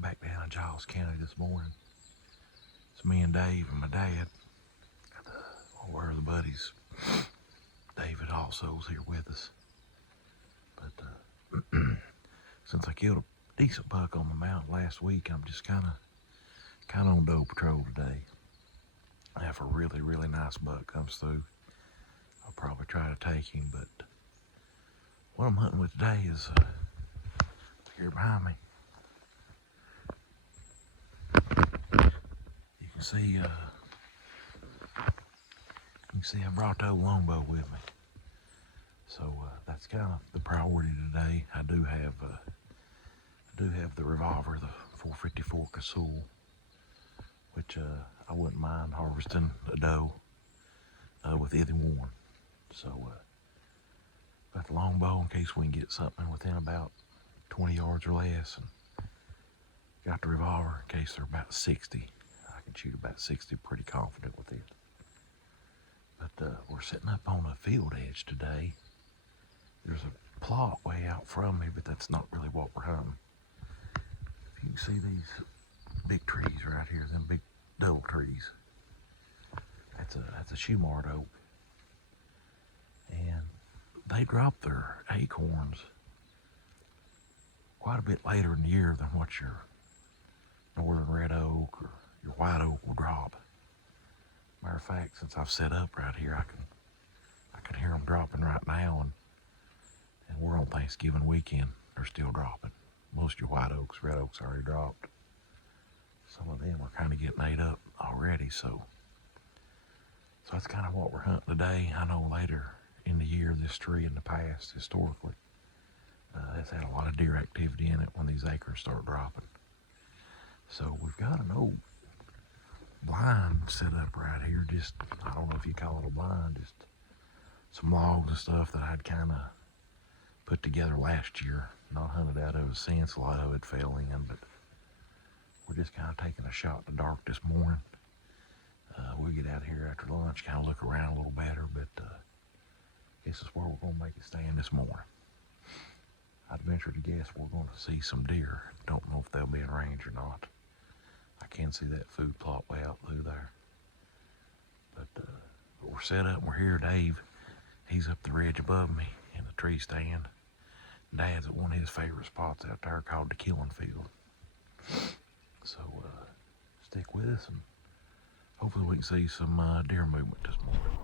I'm back down in Giles County this morning. It's me and Dave and my dad. One of the buddies. David also is here with us. But since I killed a decent buck on the mountain last week, I'm just kind of on doe patrol today. If a really nice buck comes through, I'll probably try to take him. But what I'm hunting with today is here behind me. You can see I brought the old longbow with me. So that's kind of the priority today. I do have the revolver, the 454 Casul, which I wouldn't mind harvesting a doe with either one. So got the longbow in case we can get something within about 20 yards or less, and got the revolver in case they're about 60. I can shoot about 60, pretty confident with it. But we're sitting up on a field edge today. There's a plot way out from me, but that's not really what we're hunting. If you can see these big trees right here, them big double trees, that's a shoe-marred oak. And they drop their acorns quite a bit later in the year than what your northern red oak or your white oak will drop. Matter of fact, since I've set up right here, I can hear them dropping right now, and we're on Thanksgiving weekend. They're still dropping. Most of your white oaks, red oaks already dropped. Some of them are kind of getting ate up already, so that's kind of what we're hunting today. I know later in the year, this tree in the past, historically, has had a lot of deer activity in it when these acorns start dropping. So we've got an old blind set up right here. Just, I don't know if you call it a blind, just some logs and stuff that I'd kind of put together last year. Not hunted out of it since, a lot of it fell in, but we're just kind of taking a shot in the dark this morning. We'll get out here after lunch, kind of look around a little better, but this is where we're going to make it stand this morning. I'd venture to guess we're going to see some deer. Don't know if they'll be in range or not. I can see that food plot way out through there. But we're set up and we're here. Dave, he's up the ridge above me in the tree stand. Dad's at one of his favorite spots out there called the killing field. So stick with us and hopefully we can see some deer movement this morning.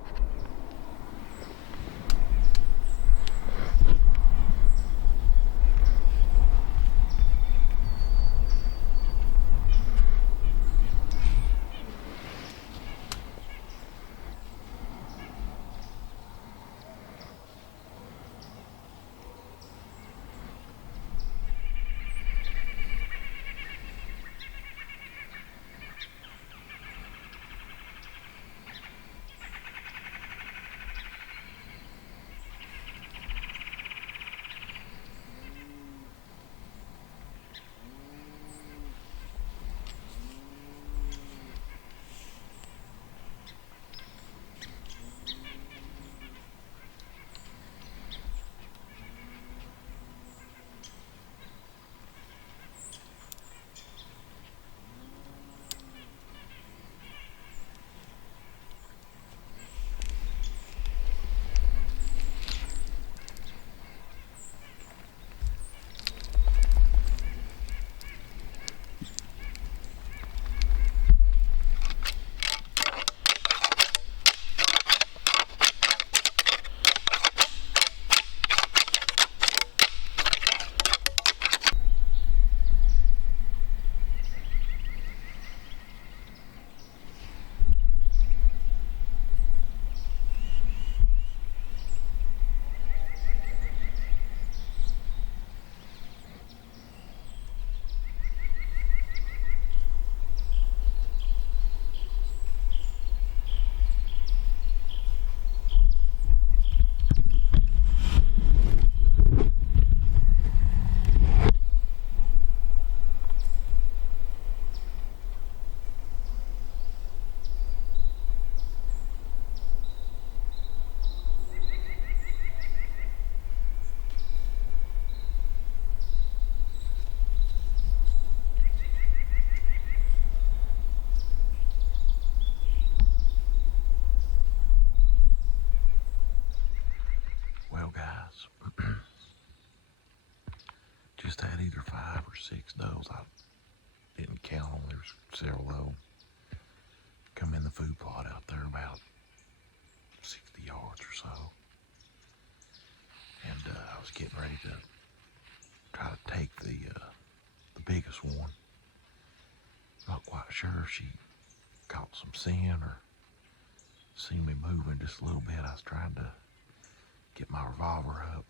either 5 or 6 does. I didn't count them. There's several of them. Come in the food plot out there about 60 yards or so. And I was getting ready to try to take the biggest one. Not quite sure if she caught some scent or seen me moving just a little bit. I was trying to get my revolver up.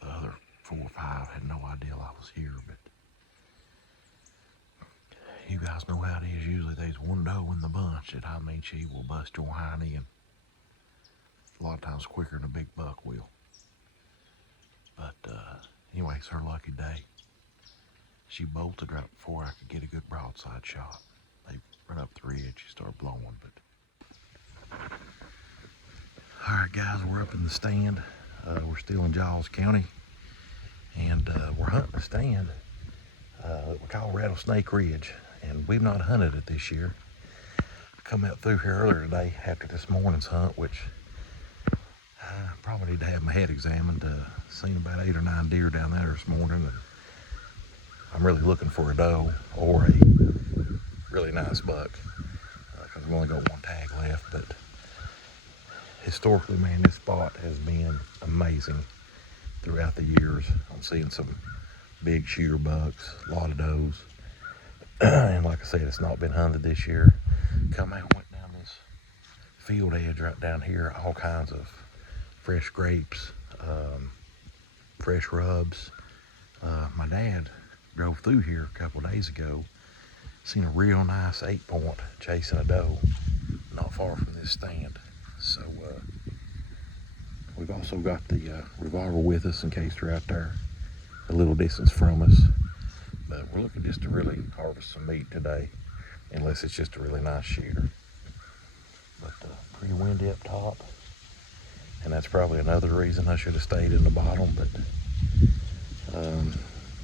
The other 4 or 5 had no idea I was here, but you guys know how it is. Usually there's one doe in the bunch that, I mean, she will bust your hind end. A lot of times quicker than a big buck will. But anyway, it's her lucky day. She bolted right before I could get a good broadside shot. They run up the ridge, she started blowing, but. All right, guys, we're up in the stand. We're still in Giles County, and we're hunting a stand that we call Rattlesnake Ridge, and we've not hunted it this year. I come out through here earlier today after this morning's hunt, which I probably need to have my head examined. Seen about 8 or 9 deer down there this morning, and I'm really looking for a doe or a really nice buck, because I've only got 1 tag left. But historically, man, this spot has been amazing throughout the years. I'm seeing some big shooter bucks, a lot of does. And like I said, it's not been hunted this year. Come out, went down this field edge right down here, all kinds of fresh grapes, fresh rubs. My dad drove through here a couple days ago, seen a real nice 8-point chasing a doe not far from this stand. So we've also got the revolver with us in case they're out there a little distance from us. But we're looking just to really harvest some meat today, unless it's just a really nice shooter. But pretty windy up top, and that's probably another reason I should have stayed in the bottom. But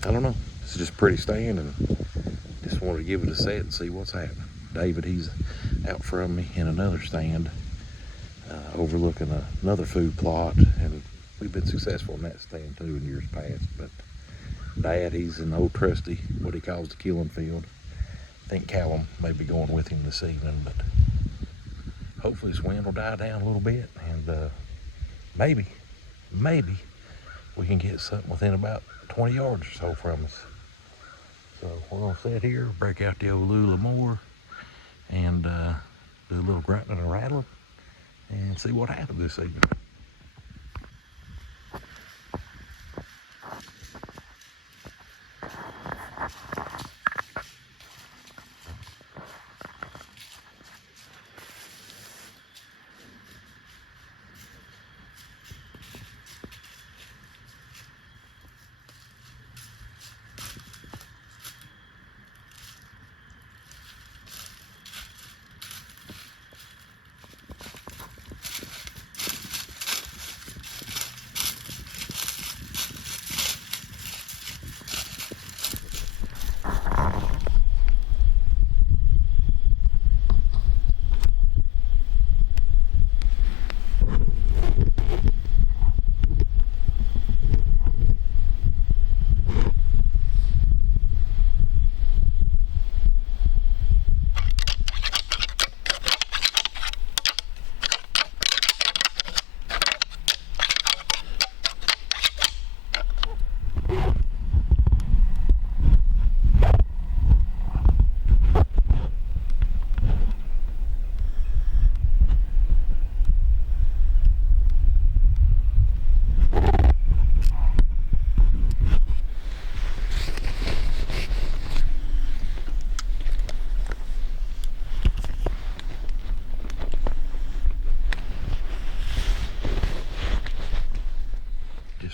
I don't know. It's just a pretty stand, and just wanted to give it a set and see what's happening. David, he's out from me in another stand, overlooking another food plot, and we've been successful in that stand too in years past. But Dad, he's in the old trusty, what he calls the killing field. I think Callum may be going with him this evening, but hopefully this wind will die down a little bit, and maybe we can get something within about 20 yards or so from us. So we're gonna sit here, break out the old Lula Moore, and do a little grunting and a rattling, and see what happens this evening.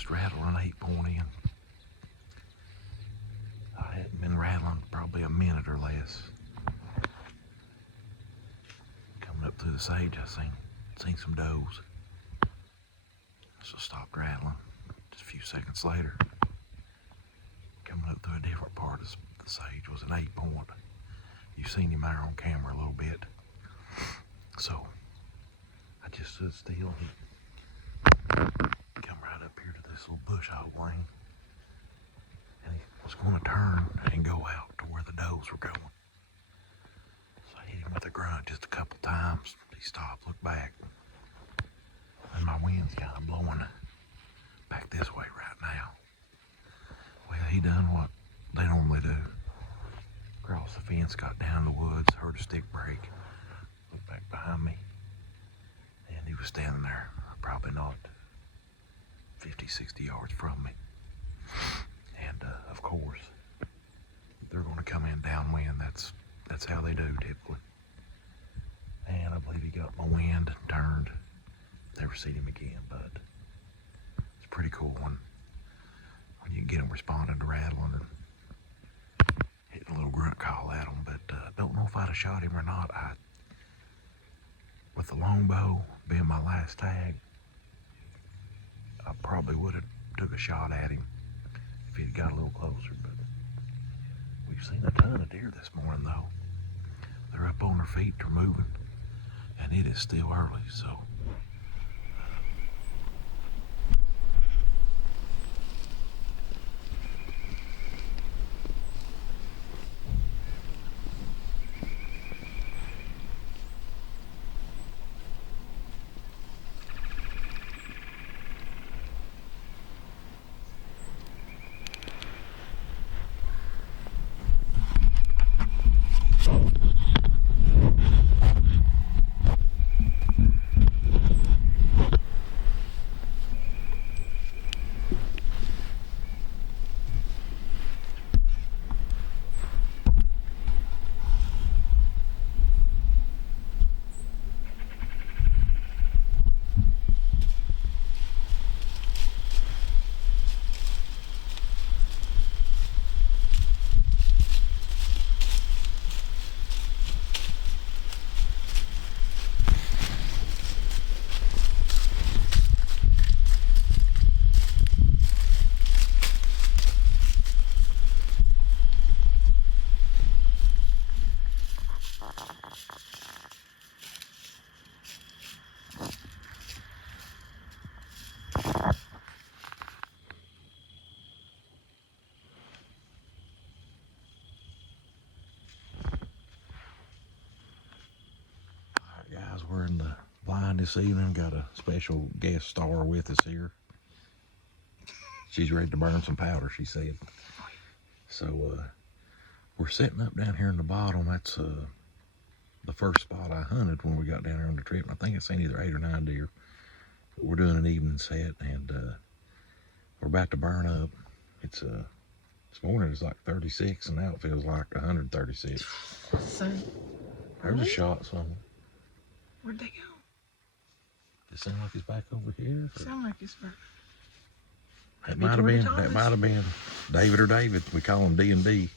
Rattled an 8-point in. I hadn't been rattling probably a minute or less. Coming up through the sage, I seen some does. So stopped rattling. Just a few seconds later, coming up through a different part of the sage was an 8-point. You've seen him there on camera a little bit. So I just stood still. He come right up here to this little bush hole lane. was going to turn and go out to where the does were going. So I hit him with a grunt just a couple times. He stopped, looked back. And my wind's kind of blowing back this way right now. Well, he done what they normally do. Crossed the fence, got down the woods, heard a stick break, looked back behind me, and he was standing there, probably not 50, 60 yards from me. And of course, they're going to come in downwind. That's how they do typically. And I believe he got my wind and turned. Never seen him again, but it's pretty cool when you can get them responding to rattling and hitting a little grunt call at them. But don't know if I'd have shot him or not. With the longbow being my last tag, I probably would have took a shot at him if he'd got a little closer. But we've seen a ton of deer this morning though. They're up on their feet, they're moving, and it is still early, so. Guys, we're in the blind this evening. Got a special guest star with us here. She's ready to burn some powder, she said. So we're setting up down here in the bottom. That's the first spot I hunted when we got down here on the trip. And I think it's seen either 8 or 9 deer. But we're doing an evening set, and we're about to burn up. It's this morning it's like 36, and now it feels like 136. So, there's a shot somewhere. Where'd they go? Does it sound like it's back over here? Sound like it's back. That might have been David or David. We call them D&D.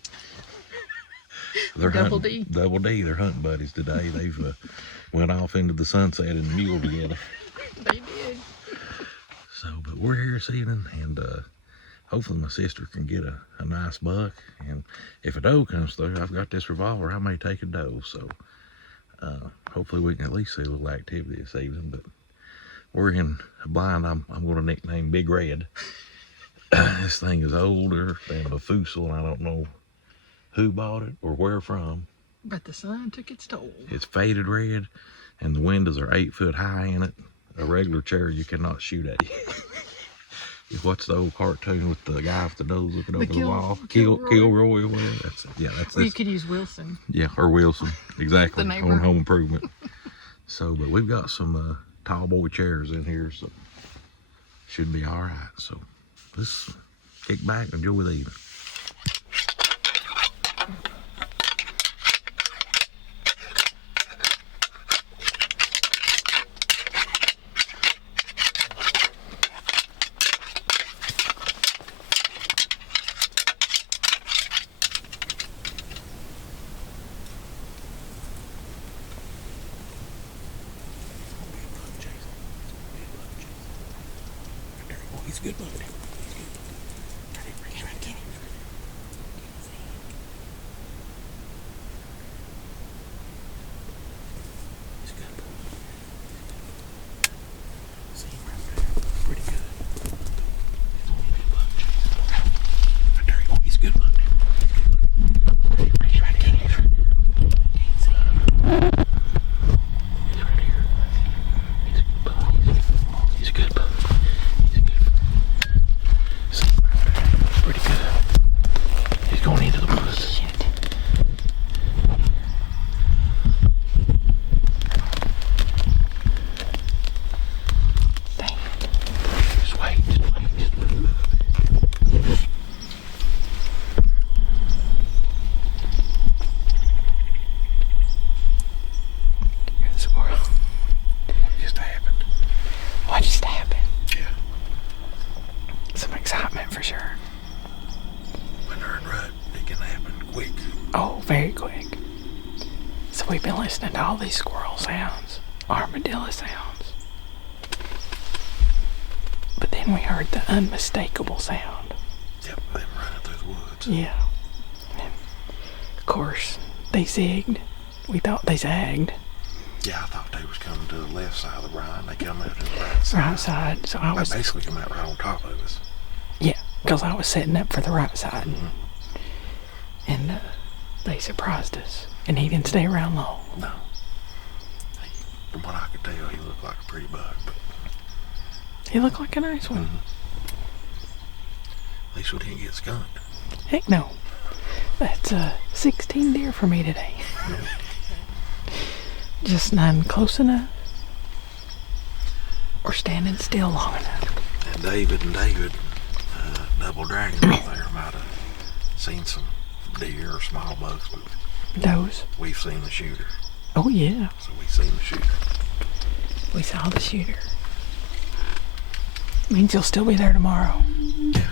They're Double hunting, D. Double D. They're hunting buddies today. They've went off into the sunset in the mule together. They did. So, but we're here this evening, and hopefully my sister can get a nice buck. And if a doe comes through, I've got this revolver. I may take a doe. So hopefully we can at least see a little activity this evening. But we're in a blind I'm going to nickname Big Red. This thing is older than a fossil, and I don't know who bought it or where from. But the sun took its toll. It's faded red, and the windows are 8 foot high in it. A regular chair you cannot shoot at you. What's the old cartoon with the guy with the nose looking over the wall? Kilroy. That's it. Yeah, that's it. Or you could use Wilson. Yeah, or Wilson. Exactly. The neighbor. On Home Improvement. So, but we've got some tall boy chairs in here, so should be all right. So let's kick back and enjoy the evening. He's good, buddy. He's good. Try to get him. He's good, buddy. See him right there. Pretty good. He's only a good buck, Jason. Right there. Oh, he's good, buddy. very quick. So we've been listening to all these squirrel sounds, armadillo sounds. But then we heard the unmistakable sound. Yep, they were running through the woods. Yeah. And of course, they zigged. We thought they zagged. Yeah, I thought they was coming to the left side of the brine. They come out to the right side. Right side. So I was... They basically come out right on top of us. Yeah, because I was setting up for the right side. Mm-hmm. And they surprised us. And he didn't stay around long. No. From what I could tell, he looked like a pretty bug, but... He looked like a nice one. Mm-hmm. At least we didn't get skunked. Heck no. That's 16 deer for me today. Just none close enough or standing still long enough. And David, Double Dragon up there might have seen some deer or small bucks, but Those? we've seen the shooter. Oh yeah. So we've seen the shooter. We saw the shooter. Means you'll still be there tomorrow. Yeah.